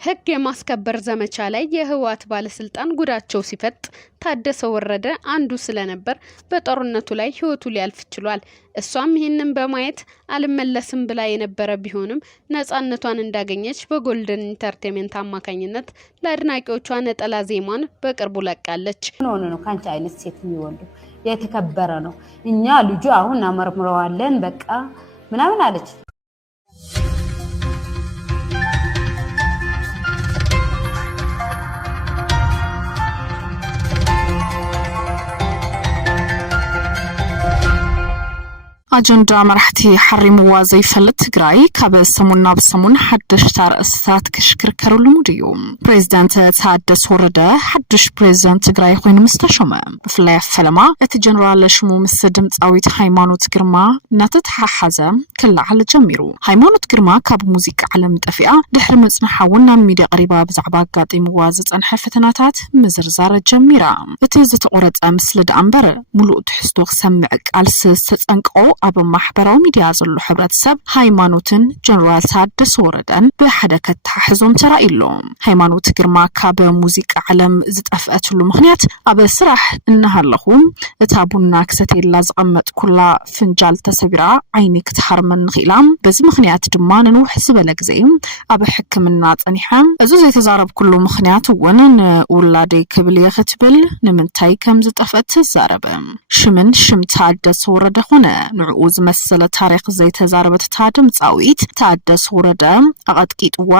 ህግ የማስከበር ዘመቻ ላይ የህወሓት ባለስልጣን ጉዳቸው ሲፈጥ ታደሰ ወረደ አንዱ ስለነበር በጦርነቱ ላይ ህይወቱ ሊያልፍ ችሏል። እሷም ይህንን በማየት አልመለስም ብላ የነበረ ቢሆንም ነፃነቷን እንዳገኘች በጎልደን ኢንተርቴይንመንት አማካኝነት ለአድናቂዎቿ ነጠላ ዜማን በቅርቡ ለቃለች። ነው ካንቺ አይነት ሴት የሚወልዱ የተከበረ ነው። እኛ ልጁ አሁን አመርምረዋለን በቃ ምናምን አለች። አጀንዳ መራሕቲ حرموا ዘይፈልጥ ትግራይ ካብ ሰሙና በሰሙን ሓድሽ ታርእስታት ክሽክርከረሉ ሙድዩ ፕሬዝዳንት ታደሰ ወረደ ሓድሽ ፕሬዝዳንት ትግራይ ኮይኑ ምስተሾመ ብፍላይ ፈለማ እቲ ጀነራል ሽሙ ምስ ድምጻዊት ሃይማኖት ግርማ ናተተሓሓዘ ክላዓል ጀሚሩ ሃይማኖት ግርማ ካብ ሙዚቃ ዓለም ጠፊኣ ድሕሪ መጽናሓውን ናብ ሚድያ ቀሪባ ብዛዕባ አጋጢምዋ ዝጸንሐ ፈተናታት ምዝርዛር ጀሚራ እቲ ዝተቆረጸ ምስሊ ዳንበር ሙሉእ ትሕዝቶ ክሰምዕ ቃልስ ተጸንቆ ኣብ ማሕበራዊ ሚድያ ዘሎ ሕብረተሰብ ሃይማኖትን ጀነራል ታደሰ ወረደን ብሓደ ከተሓሕዞም ተራኢሎም ሃይማኖት ግርማ ካብ ሙዚቃ ዓለም ዝጠፍአትሉ ምኽንያት ኣብ ስራሕ እናሃለኹ እታ ቡና ክሰተይላ ዝቐመጥ ኩላ ፍንጃል ተሰቢራ ዓይኒ ክትሓርመን ንኽኢላ በዚ ምኽንያት ድማ ንውሕ ዝበለ ግዜ ኣብ ሕክምና ጸኒሓ እዚ ዘይተዛረብ ኩሉ ምኽንያት እውን ንውላደይ ክብል ይኽትብል ንምንታይ ከም ዝጠፍአት ተዛረበ ሽምን ሽም ታደሰ ወረደ ኾነ ንዑዝ መሰለ ታሪክ ዘይተዛረበት ድምጻዊት ታደሰ ወረደ አቀጥቂጥዋ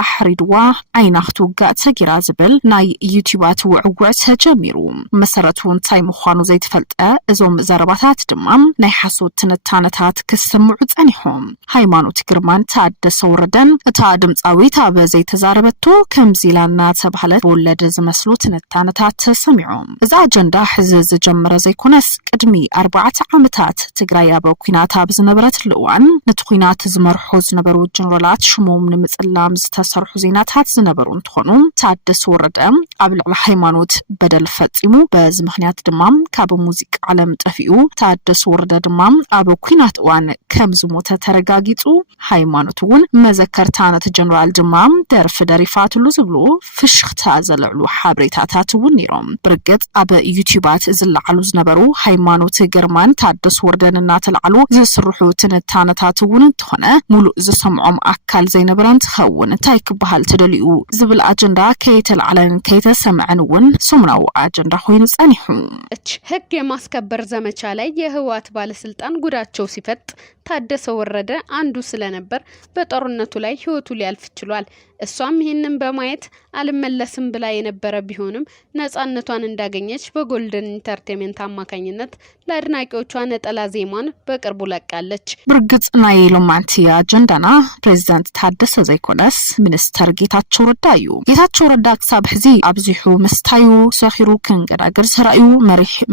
አሕሪድዋ አይናኽቱ ጋት ሰጊራ ዝብል ናይ ዩቲዩባት ውዕውዕ ተጀሚሩ መሰረቱ እንታይ ምዃኑ ዘይተፈልጠ እዞም ዘረባታት ድማ ናይ ሓሶት ትንታነታት ክስምዑ ጸኒሖም ሃይማኖት ግርማን ታደሰ ወረደን እታ ድምጻዊት ኣብ ዘይተዛረበቶ ከምዚላና ተባህለት ወለደ ዝመስሉ ትንታነታት ተሰሚዖም እዚ አጀንዳ ሕዚ ዝጀመረ ዘይኮነስ ቅድሚ 4 ዓመታት ትግራይ ኣብ ኩናት ኣብ ዝነበረት ልዋን ነቲ ኩናት ዝመርሑ ዝነበሩ ጀነራላት ሽሞም ንምጽላም ሰርሑ ዜናታት ዝነበሩ እንትኾኑ ታደሰ ወረደ ኣብ ልዕሊ ሃይማኖት በደል ፈጺሙ በዚ ምኽንያት ድማ ካብ ሙዚቃ ዓለም ጠፊኡ ታደሰ ወረደ ድማ ኣብ ኩናት እዋን ከም ዝሞተ ተረጋጊጹ ሃይማኖት እውን መዘከርታ ነቲ ጀነራል ድማ ደርፊ ደሪፋትሉ ዝብሉ ፍሽኽታ ዘለዕሉ ሓበሬታታት እውን ነይሮም ብርግጽ ኣብ ዩቲዩባት ዝለዓሉ ዝነበሩ ሃይማኖት ግርማን ታደሰ ወረደን እናተለዓሉ ዝስርሑ ትንታነታት እውን እንትኾነ ሙሉእ ዝሰምዖም ኣካል ዘይነበረን ትኸውን እንታይ ክበሃል ተደሊኡ ዝብል አጀንዳ ከይተለዓለን ከይተሰምዐን እውን ሰሙናዊ አጀንዳ ኮይኑ ጸኒሑ ህግ የማስከበር ዘመቻ ላይ የህወሓት ባለስልጣን ጉዳቸው ሲፈጥ ታደሰ ወረደ አንዱ ስለነበር በጦርነቱ ላይ ህይወቱ ሊያልፍ ችሏል። እሷም ይህንን በማየት አልመለስም ብላ የነበረ ቢሆንም ነፃነቷን እንዳገኘች በጎልደን ኢንተርቴይንመንት አማካኝነት ለአድናቂዎቿ ነጠላ ዜማን በቅርቡ ለቃለች። ብርግጽ ናይ ሎማንቲ አጀንዳና ፕሬዝዳንት ታደሰ ዘይኮነስ ሚኒስተር ጌታቸው ረዳ እዩ። ጌታቸው ረዳ ክሳብ ሕዚ ኣብዚሑ መስታዩ ሰኺሩ ክንገዳገር ሰራዩ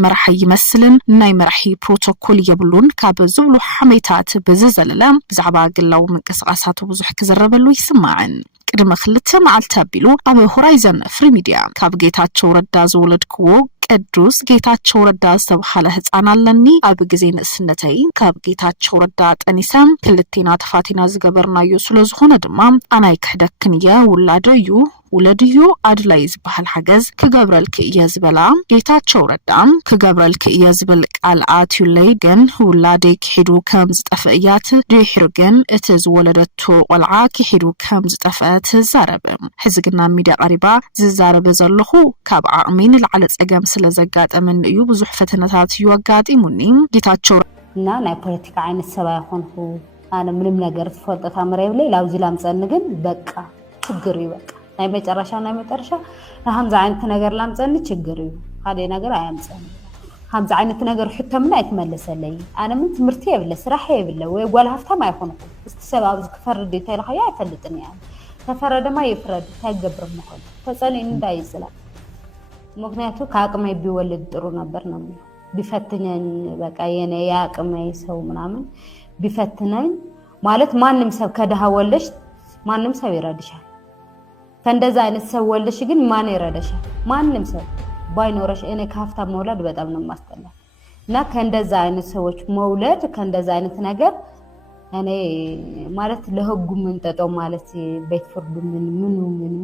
መራሒ ይመስልን ናይ መራሒ ፕሮቶኮል የብሉን ካብ ዝብሉ ሓሜታት በዘዘለለ ብዛዕባ ግላው ምንቅስቃሳቱ ብዙሕ ክዘረበሉ ይስማዕን ቅድመ ክልተ መዓልቲ ኣቢሉ ኣብ ሆራይዘን ፍሪ ሚድያ ካብ ጌታቸው ረዳ ዝወለድክዎ ቅዱስ ጌታቸው ረዳ ዝተባሃለ ህፃን ኣለኒ ኣብ ግዜ ንእስነተይ ካብ ጌታቸው ረዳ ጠኒሰም ክልቴና ተፋቲና ዝገበርናዮ ስለዝኾነ ድማ ኣናይ ክሕደክን እየ ውላደ እዩ ወለድዩ ኣድላይ ዝበሃል ሓገዝ ክገብረልክ እየ ዝበላ ጌታቸው ረዳ ክገብረልክ እየ ዝብል ቃል ኣትዩለይ ግን ውላደይ ክሒዱ ከም ዝጠፍእያት ድሕሪ ግን እቲ ዝወለደቶ ቆልዓ ክሒዱ ከም ዝጠፍአት ዛረበ ሕዝግና ሚድያ ቀሪባ ዝዛረበ ዘለኹ ካብ ዓቕሚን ልዓለ ጸገም ስለዘጋጠመን እዩ ብዙሕ ፈተናታት ይወጋጢሙኒ ጌታቸው እና ናይ ፖለቲካ ዓይነት ሰባይ ኾንኩ ኣነ ምንም ነገር ትፈልጠታ መረብለይ ላውዚ ላምጸን ግን በቃ ችግር ይበቃ ናይ መጨረሻ ሃምዛ አይነት ነገር ላምጸን ችግር እዩ ሓደ ነገር አያምጸን ሃምዛ አይነት ነገር ሕተምና አይተመለሰለይ አነ ምን ትምርት የብለ ስራሕ የብለ ወይ ጓል ሀፍታም አይሆንኩ እስቲሰባብ ዝክፈርድ ይተልኸያ አይፈልጥን ያ ተፈረደማ ይፍረድ ታይገብር መሆን ተጸለይ እንዳይጽላ ምክንያቱ ከአቅመይ ቢወልድ ጥሩ ነበር ነው ቢፈትነኝ በቃ የኔ ያቅመይ ሰው ምናምን ቢፈትነኝ ማለት ማንንም ሰብ ከደሃ ወለሽ ማንንም ሰብ ይረዳሻል ከእንደዛ አይነት ሰው ወልደሽ ግን ማን ይረዳሻል ማንንም ሰው ባይኖርሽ እኔ ካፍታ መውለድ በጣም ነው ማስተላ እና ከእንደዛ አይነት ሰዎች መውለድ ከእንደዛ አይነት ነገር እኔ ማለት ለህጉ ምን ተጠው ማለት ቤት ፍርዱ ምን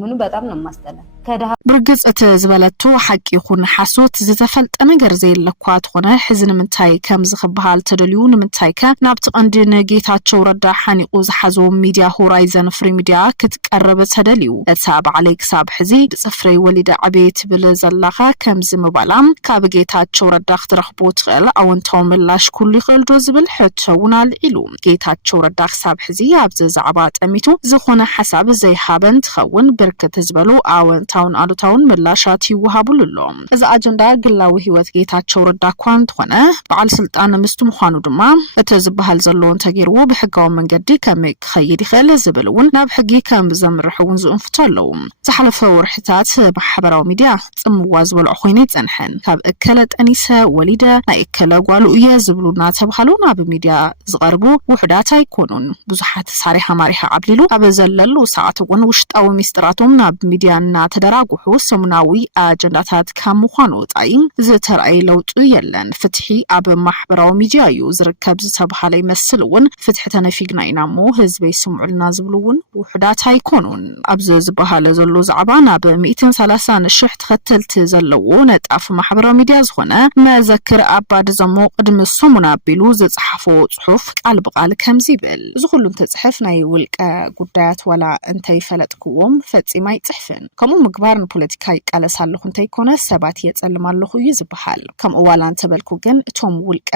ምኑ በጣም ነው ማስጠላ ከደሃ ብርግጽ ተዝበለቶ ሐቂ ይኹን ሓሶት ዝተፈልጠ ነገር ዘይለኳ ተኾነ ሕዝን ምንታይ ከም ዝኽበሃል ተደልዩ ንምንታይ ከ ናብቲ ቀንዲ ጌታቸው ረዳ ሓኒቁ ዝሓዞ ሚድያ ሆራይዘን ፍሪ ሚድያ ክትቀርብ ተደልዩ እታ በዓለይ ክሳብ ሕዚ ጽፍሪ ወሊደ ዓቤት ብል ዘላኻ ከም ዝምባላ ካብ ጌታቸው ረዳ ክትረኽቦ ትኽእል ኣወንታው ምላሽ ኩሉ ይኽእል ዶ ዝብል ሕቶውን አልዒሉ ጌታቸው ረዳ ክሳብ ሕዚ ኣብዚ ዛዕባ ጠሚቱ ዝኾነ ሓሳብ ዘይሃበን ትኸውን ብርክት ዝበሉ ኣወንታውን አሉታውን ምላሻት ይወሃቡልሎም እዚ አጀንዳ ግላዊ ህይወት ጌታቸው ረዳ ኳን ተኾነ በዓል ስልጣን ምስቱ ምዃኑ ድማ እቲ ዝበሃል ዘሎ እንተገይርዎ ብሕጋዊ መንገዲ ከም ክኸይድ ይኽእል ዝብልውን ናብ ሕጊ ከም ዘምርሕውን ዝእንፍቱ ኣለዉ ዝሓለፈ ወርሕታት ማሕበራዊ ሚድያ ጽምዋ ዝበልዑ ኮይኑ ይጸንሐን ካብ እከለ ጠኒሰ ወሊደ ናይ እከለ ጓሉ እየ ዝብሉና ተባሃሉ ናብ ሚድያ ዝቐርቡ ውሕዳት ኣይኮኑን ብዙሓት ሳሪሓ ማሪሓ ዓብሊሉ ኣብ ዘለሉ ሰዓት እውን ውሽጣዊ ሚስጥራቶም ናብ ሚድያና ተደራጉሑ ሰሙናዊ አጀንዳታት ከም ምዃኑ ጣይ ዝተርኣይ ለውጡ የለን ፍትሒ ኣብ ማሕበራዊ ሚድያ እዩ ዝርከብ ዝተባሃለ ይመስል እውን ፍትሒ ተነፊግና ኢና ሞ ህዝበይ ስምዑልና ዝብሉውን ውሕዳት ኣይኮኑን ኣብዚ ዝበሃል ዘሎ ዛዕባ ናብ 130 ሽሕ ተኸተልቲ ዘለዎ ነጣፍ ማሕበራዊ ሚድያ ዝኾነ መዘክር ኣባድ ዘሞ ቅድሚ ሰሙና ኣቢሉ ዝጽሓፎ ጽሑፍ ቃል ብቃል ከምዚ ይብል እዚ ኩሉ ተጽሕፍ ናይ ውልቀ ጉዳያት ወላ እንታይ ፈለጥክዎም ፈጺማ ይጽሕፍን ከምኡ ምግባር ፖለቲካ ይቃለስ ኣለኹ እንታይ ኮነ ሰባት የጸልም ኣለኹ እዩ ዝበሃል ከም እዋላን ተበልኩ ግን እቶም ውልቀ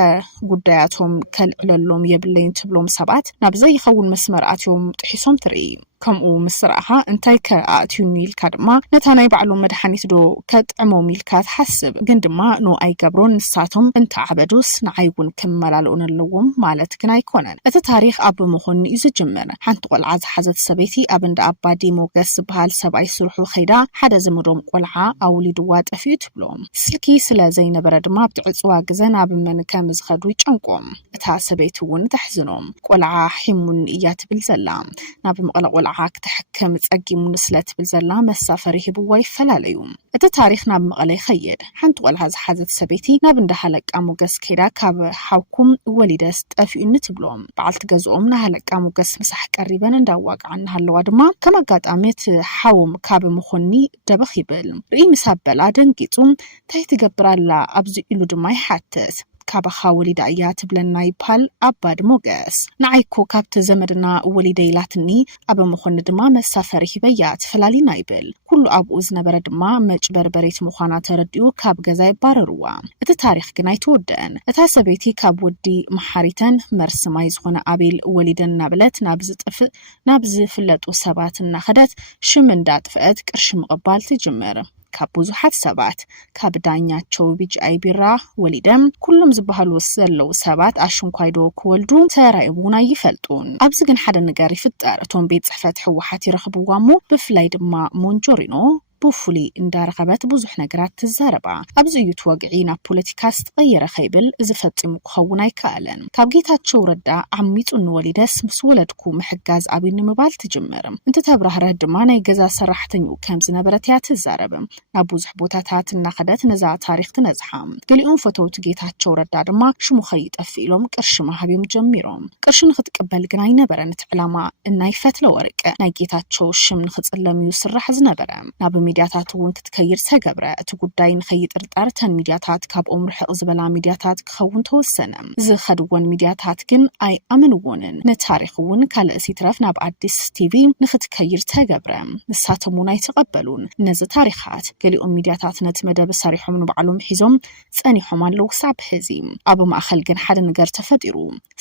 ጉዳያቶም ከልዕለሎም የብለይን ትብሎም ሰባት ናብ ዘይኸውን መስመር ኣትዮም ጥሒሶም ትርኢ ከምኡ ምስራኻ እንታይ ከኣትዩኒ ኢልካ ድማ ነታ ናይ ባዕሎም መድሓኒት ዶ ከጥዕሞም ኢልካ ትሓስብ ግን ድማ ኖ ኣይገብሮን ንሳቶም እንተዓበዱስ ንዓይውን ክመላልኡን ኣለዎም ማለት ግን ኣይኮነን እቲ ታሪክ ኣብ ምኾን እዩ ዝጅምር ሓንቲ ቆልዓ ዝሓዘት ሰበይቲ ኣብ እንዳ ኣባዲ ሞገስ ዝበሃል ሰብኣይ ስርሑ ኸይዳ ሓደ ዘመዶም ቆልዓ ኣውሊድዋ ጠፊኡ ትብሎም ስልኪ ስለ ዘይነበረ ድማ ብትዕፅዋ ግዜ ናብ መን ከም ዝኸዱ ይጨንቆም እታ ሰበይቲ እውን ተሕዝኖም ቆልዓ ሒሙን እያ ትብል ዘላ ናብ መቐለ ቆልዓ ክትሕከም ጸጊሙን ስለ ትብል ዘላ መሳፈሪ ሂብዋ ይፈላለዩ እቲ ታሪክ ናብ መቐለ ይኸይድ ሓንቲ ቆልዓ ዝሓዘት ሰበይቲ ናብ እንዳ ሃለቃ ሞገስ ከይዳ ካብ ሓውኩም ወሊደስ ጠፊኡኒ ትብሎም በዓልቲ ገዝኦም ናሃለቃ ሞገስ ምሳሕ ቀሪበን እንዳዋቅዓና ሃለዋ ድማ ከም አጋጣሚት ሓውም ካብ ምኾኒ ደበኽ ይብል ርኢ ምሳበላ ደንጊጹ እንታይ ትገብራላ ኣብዚ ኢሉ ድማ ይሓትት ካባኻ ወሊዳ እያ ትብለና ይባል ኣባድ ሞገስ ንዓይኮ ካብቲ ዘመድና ወሊደ ኢላትኒ ኣብ ምኾኒ ድማ መሳፈሪ ሂበያ ትፈላሊና ይብል ኩሉ ኣብኡ ዝነበረ ድማ መጭበርበሬት ምዃና ተረዲኡ ካብ ገዛ ይባረርዋ እቲ ታሪክ ግን ኣይተወደአን እታ ሰበይቲ ካብ ወዲ መሓሪተን መርስማይ ዝኾነ ኣቤል ወሊደን ናብለት ናብ ዝፍለጡ ሰባት እናኸደት ሽም እንዳጥፍአት ቅርሺ ምቕባል ትጅምር ካብ ብዙሓት ሰባት ካብ ዳኛቸው ቢጅኣይ ቢራ ወሊደም ኩሎም ዝበሃሉ ዘለው ሰባት ኣሽንኳይዶ ክወልዱ ተራይቡና ይፈልጡን ኣብዚ ግን ሓደ ነገር ይፍጠር እቶም ቤት ጽሕፈት ሕወሓት ይረኽብዋሞ ብፍላይ ድማ ሞንጆሪኖ ብፉሊ እንዳረኸበት ብዙሕ ነገራት ትዛረባ ኣብዚ እዩ ተወግዒ ናብ ፖለቲካ ዝተቀየረ ኸይብል ዝፈጽሙ ክኸውን ኣይከኣለን ካብ ጌታቸው ረዳ ዓሚጹ ንወሊደስ ምስ ወለድኩ ምሕጋዝ ኣብኒ ምባል ትጅምር እንተተብራህረ ድማ ናይ ገዛ ሰራሕተኛኡ ከም ዝነበረት ያ ትዛረብ ናብ ብዙሕ ቦታታት እናኸደት ነዛ ታሪክ ትነጽሓ ገሊኦም ፎቶውት ጌታቸው ረዳ ድማ ሽሙ ኸይጠፍ ኢሎም ቅርሺ ማህቢም ጀሚሮም ቅርሺ ንኽትቀበል ግን ኣይነበረን እቲ ዕላማ እናይ ፈትለ ወርቅ ናይ ጌታቸው ሽም ንኽጽለም እዩ ስራሕ ዝነበረ ናብ ሚድያታት እውን ክትከይር ተገብረ እቲ ጉዳይ ንኸይጥርጣር ተን ሚድያታት ካብኦም ርሕቕ ዝበላ ሚድያታት ክኸውን ተወሰነ ዝኸድዎን ሚድያታት ግን ኣይ ኣምንዎንን ነታሪክ እውን ካልእሲ ትረፍ ናብ ኣዲስ ቲቪ ንኽትከይር ተገብረ ንሳቶም እውን ኣይተቐበሉን ነዚ ታሪኻት ገሊኦም ሚድያታት ነቲ መደብ ሰሪሖም ንባዕሎም ሒዞም ጸኒሖም ኣለዉ ክሳብ ሕዚ ኣብ ማእኸል ግን ሓደ ነገር ተፈጢሩ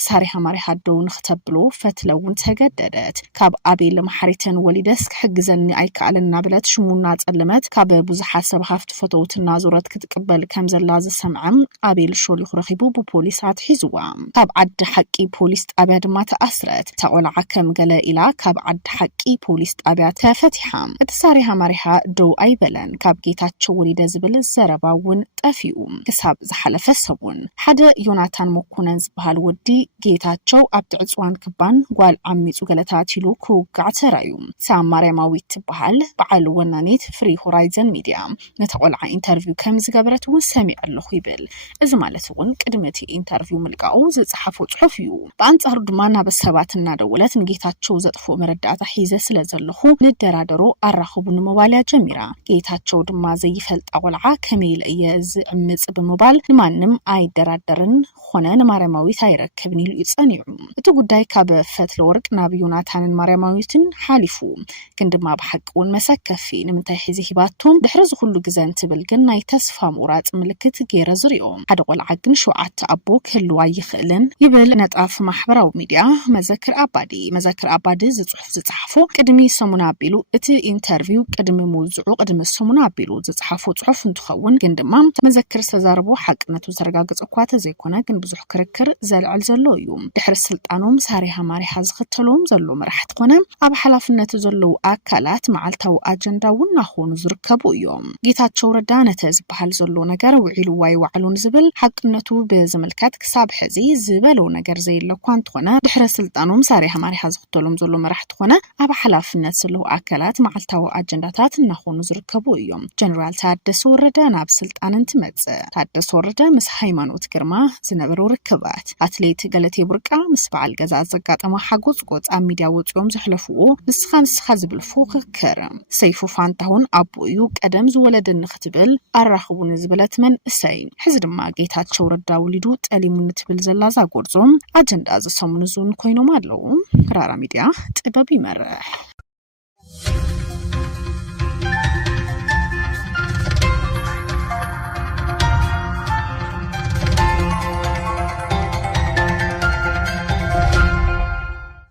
ሳሪሓ ማሪሓ ደው ንኽተብሎ ፈትለውን ተገደደት ካብ ኣቤል መሓሪተን ወሊደስ ክሕግዘኒ ኣይከኣለና ብለት ሽሙና ጸለመት ካብ ብዙሓት ሰብ ሃፍቲ ፎቶውትና ዙረት ክትቀበል ከም ዘላ ዝሰምዐም ኣቤል ሾሊኹ ረኺቡ ብፖሊስ ኣትሒዝዋ ካብ ዓዲ ሓቂ ፖሊስ ጣብያ ድማ ተኣስረት ተቆልዓ ከም ገለ ኢላ ካብ ዓዲ ሓቂ ፖሊስ ጣብያ ተፈቲሓ እቲ ሳሪሓ ማሪሓ ደው ኣይበለን ካብ ጌታቸው ወሊደ ዝብል ዘረባውን ጠፊኡ ክሳብ ዝሓለፈ ሰውን ሓደ ዮናታን መኮነን ዝበሃል ወዲ ጌታቸው ኣብ ትዕጽዋን ክባን ጓል ዓሚጹ ገለታት ኢሉ ክውጋዕ ተራዩ ሳማርያማዊት ትበሃል በዓል ወናኒት ድምፃዊት ፍሪ ሆራይዘን ሚዲያ ነተቆልዓ ኢንተርቪው ከም ዝገበረት እውን ሰሚዕ ኣለኹ ይብል እዚ ማለት እውን ቅድመቲ ኢንተርቪው ምልቃኡ ዝጽሓፎ ጽሑፍ እዩ በአንጻሩ ድማ ናብ ሰባት እናደወለት ንጌታቸው ዘጥፎ መረዳእታ ሒዘ ስለዘለኹ ንደራደሮ አራኸቡ ንምባልያ ጀሚራ ጌታቸው ድማ ዘይፈልጣ ቆልዓ ከመይ ለየ ዝዕምጽ ብምባል ንማንም አይደራደርን ኾነ ንማርያማዊት አይረከብን ኢሉ ይጸኒዑ እቲ ጉዳይ ካብ ፈትለወርቅ ናብ ዮናታንን ማርያማዊትን ሓሊፉ ግን ድማ ብሐቅውን መሰከፊ ንምንታይ ሒዚ ሂባቶም ድሕሪ ዝኹሉ ግዜ እንትብል ግን ናይ ተስፋ ምቁራጽ ምልክት ገይረ ዝርኦም ሓደ ቆልዓ ግን ሸውዓተ አቦ ክህልዋ ይኽእልን ይብል ነጣፍ ማሕበራዊ ሚድያ መዘክር አባዲ ዝጽሑፍ ዝጽሓፎ ቅድሚ ሰሙና አቢሉ እቲ ኢንተርቪው ቅድሚ ሙዝዑ ቅድሚ ሰሙና አቢሉ ዝጽሓፎ ጽሑፍ እንትኸውን ግን ድማ መዘክር ዝተዛረቦ ሓቅነቱ ዘረጋግጽ እኳ ተዘይኮነ ግን ብዙሕ ክርክር ዘልዕል ዘሎ እዩ ድሕሪ ስልጣኖም ሳሪሃ ማሪሃ ዝኽተሎም ዘሎ መራሕቲ ኾነ ኣብ ሓላፍነት ዘለው ኣካላት መዓልታዊ ኣጀንዳ እውን ናኾኑ ዝርከቡ እዮም ጌታቸው ረዳ ነተ ዝበሃል ዘሎ ነገር ውዒሉ ዋይ ዋዕሉን ዝብል ሓቅነቱ ብዝምልከት ክሳብ ሕዚ ዝበለው ነገር ዘይለኳ እንትኾነ ድሕሪ ስልጣኖም ሳሪሃ ማሪሃ ዝኽተሎም ዘሎ መራሕቲ ኾነ ኣብ ሓላፍነት ዘለው ኣካላት መዓልታዊ ኣጀንዳታት ናኾኑ ዝርከቡ እዮም ጀነራል ታደሰ ወረደ ናብ ስልጣን እንትመጽእ ታደሰ ወረደ ምስ ሃይማኖት ግርማ ዝነበሩ ርክባት አትሌት ገለቴ ቡርቃ ምስ በዓል ገዛ ዘጋጠመ ሓጎጽ ጎጽ ኣብ ሚድያ ወጽኦም ዘሕለፍዎ ንስኻ ዝብል ፉክክር ሰይፉ ፋንታሁን አቦ እዩ ቀደም ዝወለደን ክትብል አራኸቡን ዝብለት መንእሰይ ሕዚ ድማ ጌታቸው ረዳ ወሊዱ ጠሊሙን ትብል ዘላዛ ጎርዞም አጀንዳ ዝሰሙን ዞን ኮይኖም ኣለው ራራ ሚድያ ጥበብ ይመርሕ